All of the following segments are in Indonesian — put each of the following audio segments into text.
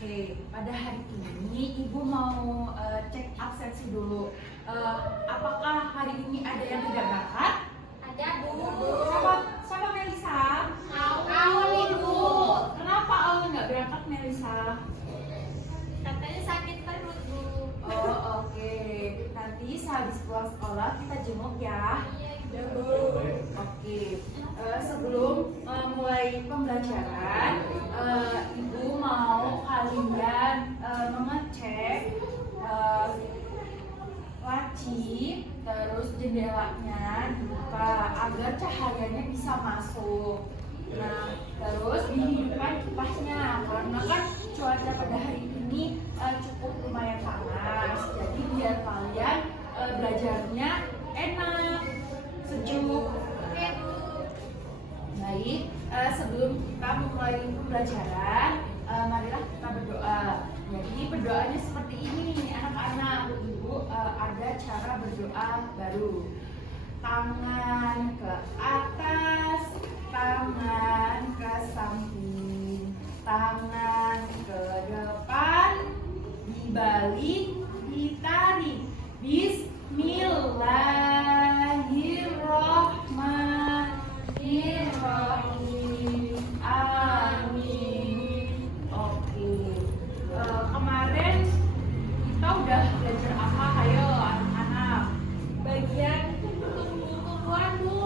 Oke, pada hari ini Ibu mau cek absensi dulu. Apakah hari ini ada yang tidak berangkat? Ada, Bu. Siapa Melisa? Awal Ibu. Kenapa Aul nggak berangkat Melisa? Katanya sakit perut, Bu. Oh oke, nanti sehabis pulang sekolah kita jenguk ya. Iya, Bu. Oke, sebelum mulai pembelajaran, Ibu mau kalian mengecek laci, terus jendelanya dibuka agar cahayanya bisa masuk. Nah, terus dihidupkan kipasnya karena kan cuaca pada hari ini cukup lumayan panas. Jadi biar kalian belajarnya enak, sejuk. Oke, Bu. Baik, sebelum kita memulai pembelajaran, marilah kita berdoa. Jadi berdoanya seperti ini, anak-anak. Ibu ada cara berdoa baru. Tangan ke atas, tangan ke samping, tangan ke depan, dibalik, ditarik. Bismillahirrahmanirrahim. Amin. Oke. Kemarin kita udah belajar apa? Ayo anak-anak. Bagian tumbuh-tumbuhan, Bu.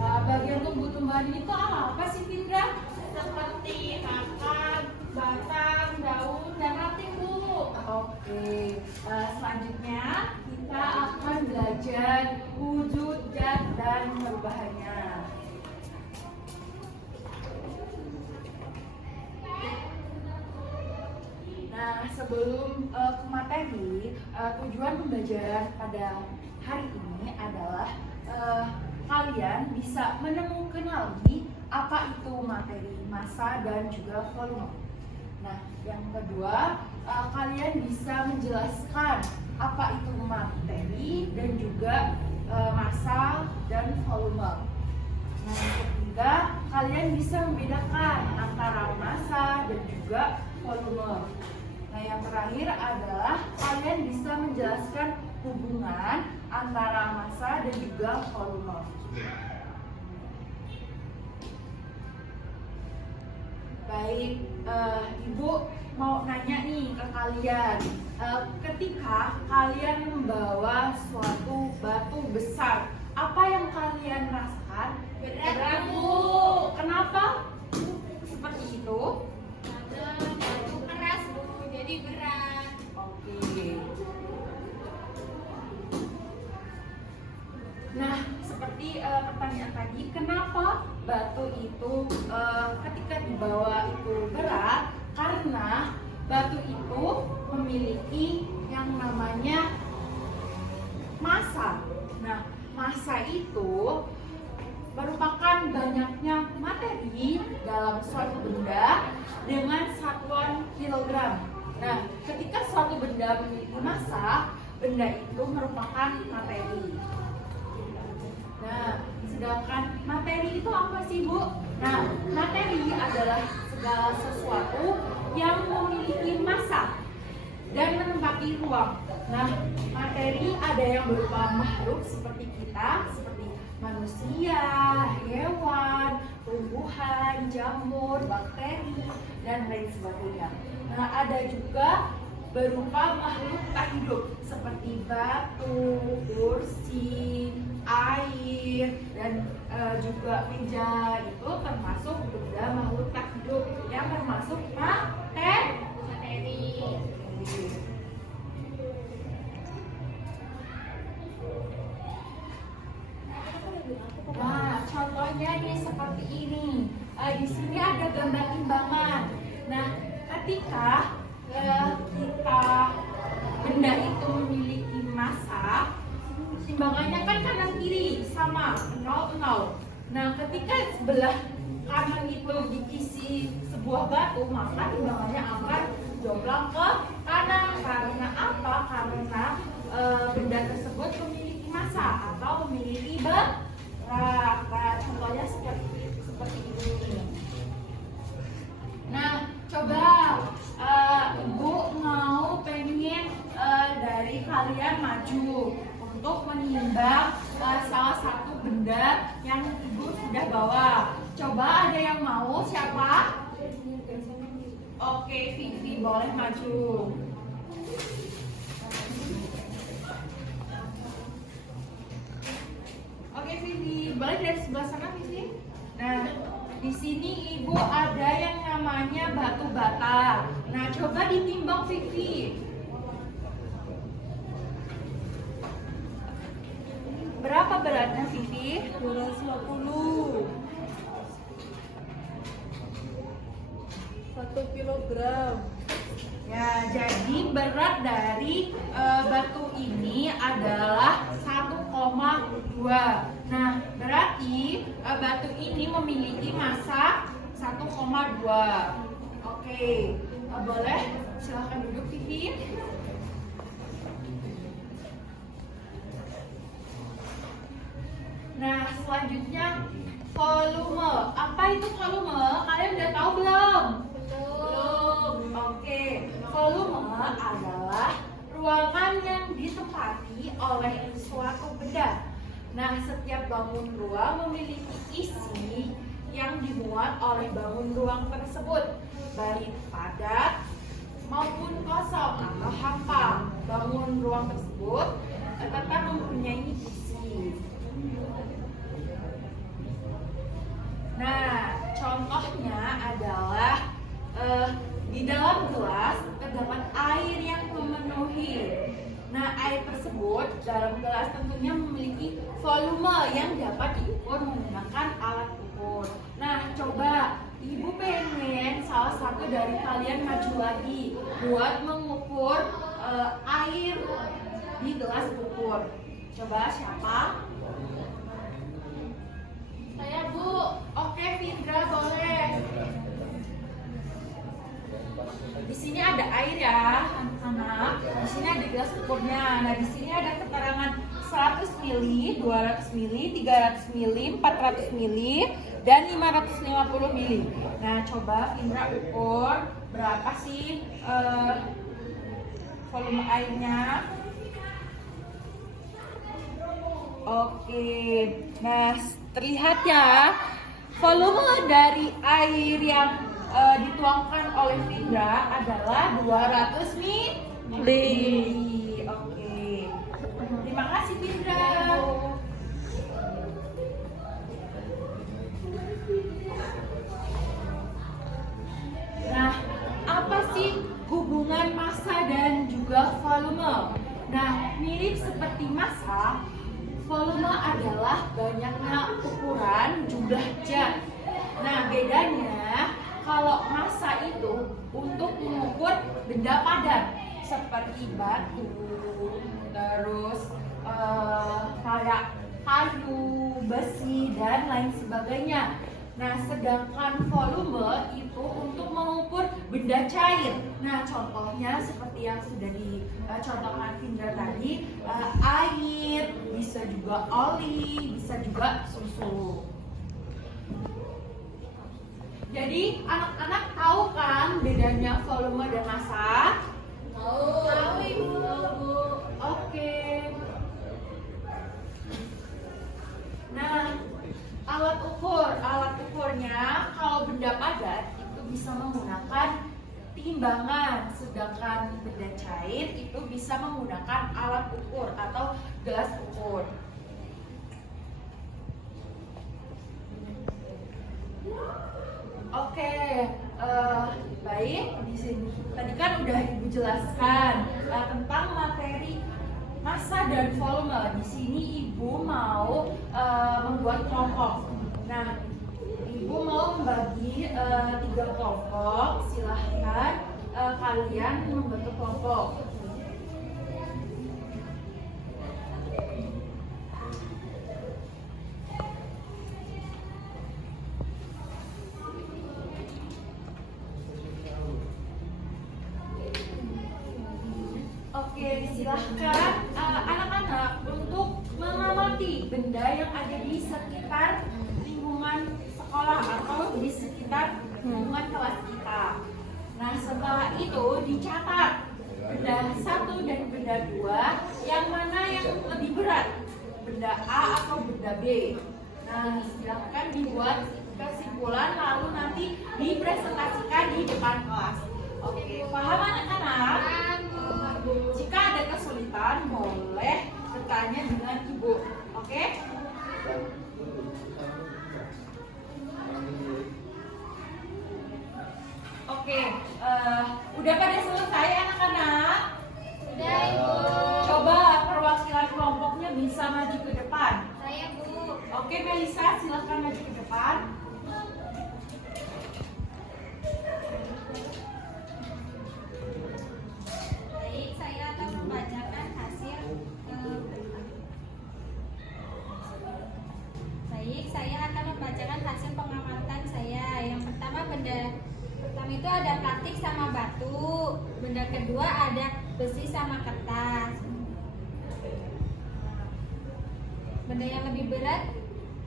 Bagian tumbuh-tumbuhan itu apa sih, Findra? Seperti akar, batang, daun, dan ranting, Bu. Oke, selanjutnya kita akan belajar wujud zat dan perubahannya. Nah, sebelum ke materi, tujuan pembelajaran pada hari ini adalah kalian bisa menemukan lagi apa itu materi, massa, dan juga volume. Nah, yang kedua, kalian bisa menjelaskan apa itu materi dan juga massa dan volume. Nah, yang ketiga, kalian bisa membedakan antara massa dan juga volume. Nah, yang terakhir adalah kalian bisa menjelaskan hubungan antara massa dan juga volume. Baik, Ibu mau nanya nih ke kalian, ketika kalian membawa suatu batu besar, apa yang kalian rasakan? Berat, Bu. Kenapa seperti itu? Ada batu keras, Bu. Jadi berat. Oke. Nah, seperti pertanyaan tadi, kenapa batu itu ketika dibawa itu berat? Karena batu itu memiliki yang namanya massa. Nah, massa itu merupakan banyaknya materi dalam suatu benda dengan satuan kilogram. Nah, ketika suatu benda memiliki massa, benda itu merupakan materi. Nah, sedangkan materi itu apa sih, Bu? Nah, materi adalah segala sesuatu yang memiliki massa dan menempati ruang. Nah, materi ada yang berupa makhluk seperti kita, seperti manusia, hewan, tumbuhan, jamur, bakteri, dan lain sebagainya. Nah, ada juga berupa makhluk tak hidup seperti batu, kursi, air, dan juga meja. Itu termasuk benda makhluk tak hidup yang termasuk materi. Nah, contohnya nih seperti ini. Di sini ada gambar timbangan. Nah, ketika benda itu memiliki massa, timbangannya kan kanan kiri sama 0, 0. Nah, ketika sebelah kanan itu diisi sebuah batu, maka timbangannya akan jomplang ke kanan. Karena apa? Karena benda tersebut memiliki massa atau memiliki berat. Nah, contohnya seperti ini. Nah, coba menimbang salah satu benda yang ibu sudah bawa. Coba ada yang mau? Siapa? Oke, Vivi boleh maju. Oke, Vivi, boleh dari sebelah sana, Vivi. Nah, di sini ibu ada yang namanya batu bata. Nah, coba ditimbang, Vivi. Berapa beratnya, Vivi? 250. 1 kilogram. Ya, jadi berat dari batu ini adalah 1,2. Nah, berarti batu ini memiliki massa 1,2. Oke, boleh silahkan duduk, Vivi. Nah, selanjutnya volume. Apa itu volume? Kalian udah tahu belum? Belum. Oke, volume adalah ruangan yang ditempati oleh suatu benda. Nah, setiap bangun ruang memiliki isi yang dimuat oleh bangun ruang tersebut, baik padat maupun kosong atau hampa. Bangun ruang tersebut tetap mempunyai isi. Nah, contohnya adalah di dalam gelas terdapat air yang memenuhi. Nah, air tersebut dalam gelas tentunya memiliki volume yang dapat diukur menggunakan alat ukur. Nah, coba ibu pengen salah satu dari kalian maju lagi buat mengukur air di gelas ukur. Coba siapa? Saya, Bu. Oke, Findra boleh. Di sini ada air ya, anak-anak. Di sini ada gelas ukurnya. Nah, di sini ada keterangan 100 ml, 200 ml, 300 ml, 400 ml, dan 550 ml. Nah, coba Findra ukur berapa sih volume airnya. Oke, nah terlihat ya volume dari air yang dituangkan oleh Findra adalah 200 ml. Oke, terima kasih Findra. Nah, apa sih hubungan massa dan juga volume? Nah, mirip seperti massa, volume adalah banyaknya ukuran jumlah zat. Nah, bedanya kalau massa itu untuk mengukur benda padat seperti batu, terus kayak kayu, besi, dan lain sebagainya. Nah, sedangkan volume itu untuk mengukur benda cair. Nah, contohnya seperti yang sudah dicontohkan Findra tadi, air, bisa juga oli, bisa juga susu. Jadi, anak-anak tahu kan bedanya volume dan massa? Tahu, Ibu. Oke. Nah, alat ukurnya kalau benda padat itu bisa menggunakan timbangan, sedangkan benda cair itu bisa menggunakan alat ukur atau gelas ukur. Oke, baik. Di sini tadi kan udah ibu jelaskan tentang materi massa dan volume. Di sini ibu mau membuat kelompok. Nah, ibu mau membagi 3 kelompok. Silahkan kalian membentuk kelompok. Oke, silahkan anak-anak untuk mengamati benda yang ada di sekitar lingkungan sekolah atau di sekitar lingkungan kelas kita. Nah, setelah itu dicatat benda 1 dan benda 2 yang mana yang lebih berat. benda A atau benda B. Nah, silahkan dibuat kesimpulan lalu nanti dipresentasikan di depan kelas. Oke, paham anak-anak? Jika ada kesulitan boleh bertanya dengan ibu. Oke? Oke, udah pada selesai anak-anak? Udah, Ibu. Coba perwakilan kelompoknya bisa maju ke depan. Saya, Bu. Oke, Melisa, silakan maju ke depan. Baik, saya akan membacakan hasil Baik, saya akan membacakan hasil pengamatan saya. Yang pertama itu ada plastik sama batu. Benda kedua ada besi sama kertas. Benda yang lebih berat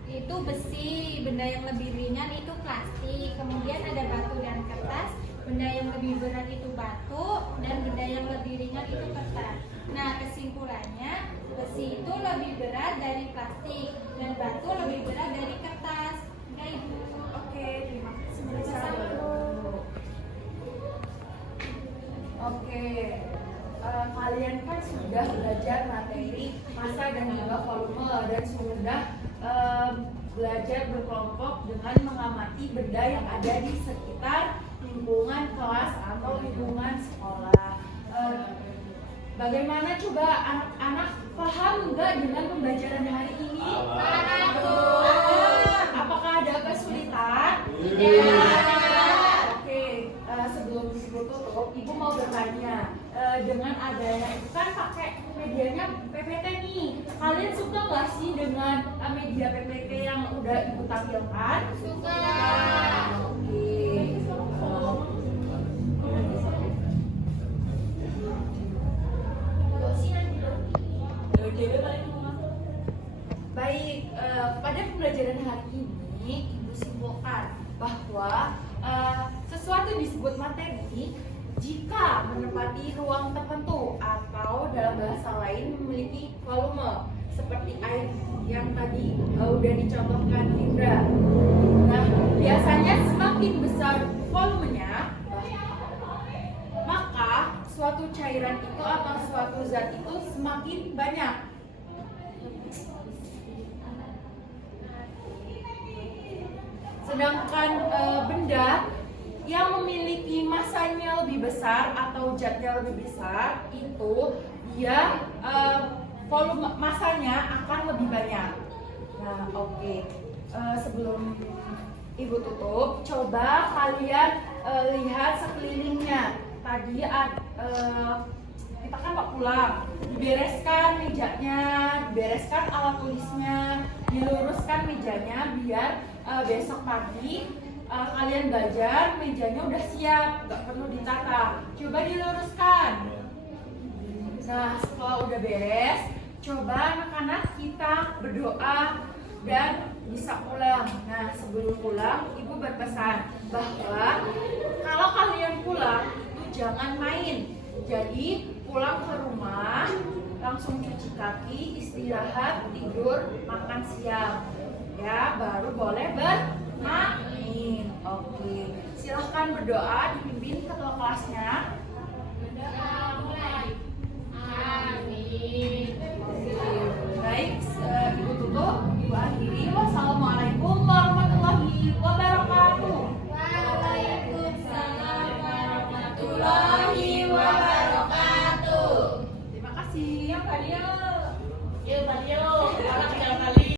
itu besi, benda yang lebih ringan itu plastik. Kemudian ada batu dan kertas. Benda yang lebih berat itu batu dan benda yang lebih ringan itu kertas. Nah, kesimpulannya besi itu lebih berat dari plastik dan batu lebih berat dari kertas. Oke, Ibu. Oke, terima kasih Melisa. Oke, kalian kan sudah belajar materi massa dan juga volume dan sudah belajar berkelompok dengan mengamati benda yang ada di sekitar lingkungan kelas atau lingkungan sekolah. Bagaimana coba anak-anak paham nggak dengan pembelajaran hari ini? Paham, Bu. Apakah ada kesulitan? Tidak. Oke, sebelum ibu tutup, ibu mau bertanya. Dengan adanya itu kan pakai medianya PPT nih. Kalian suka nggak sih dengan media PPT yang udah ibu tampilkan? Suka. Oke. Baik, pada pembelajaran hari ini ibu simpulkan bahwa sesuatu disebut materi jika menempati ruang tertentu atau dalam bahasa lain memiliki volume seperti air yang tadi udah dicontohkan Indra. Nah, biasanya semakin besar volumenya, maka suatu cairan itu atau suatu zat itu semakin banyak. Sedangkan benda yang memiliki masanya lebih besar atau zatnya lebih besar itu dia volume masanya akan lebih banyak. Nah, oke. Sebelum ibu tutup, coba kalian lihat sekelilingnya. Tadi kita kan mau pulang, dibereskan mejanya, dibereskan alat tulisnya, diluruskan mejanya biar besok pagi kalian belajar mejanya udah siap, nggak perlu ditata. Coba diluruskan. Nah, setelah udah beres, coba anak-anak kita berdoa dan bisa pulang. Nah, sebelum pulang, ibu berpesan bahwa kalau kalian pulang itu jangan main. Jadi pulang ke rumah langsung cuci kaki, istirahat, tidur, makan siang. Ya, baru boleh bermain. Oke, silahkan berdoa dipimpin ketua kelasnya.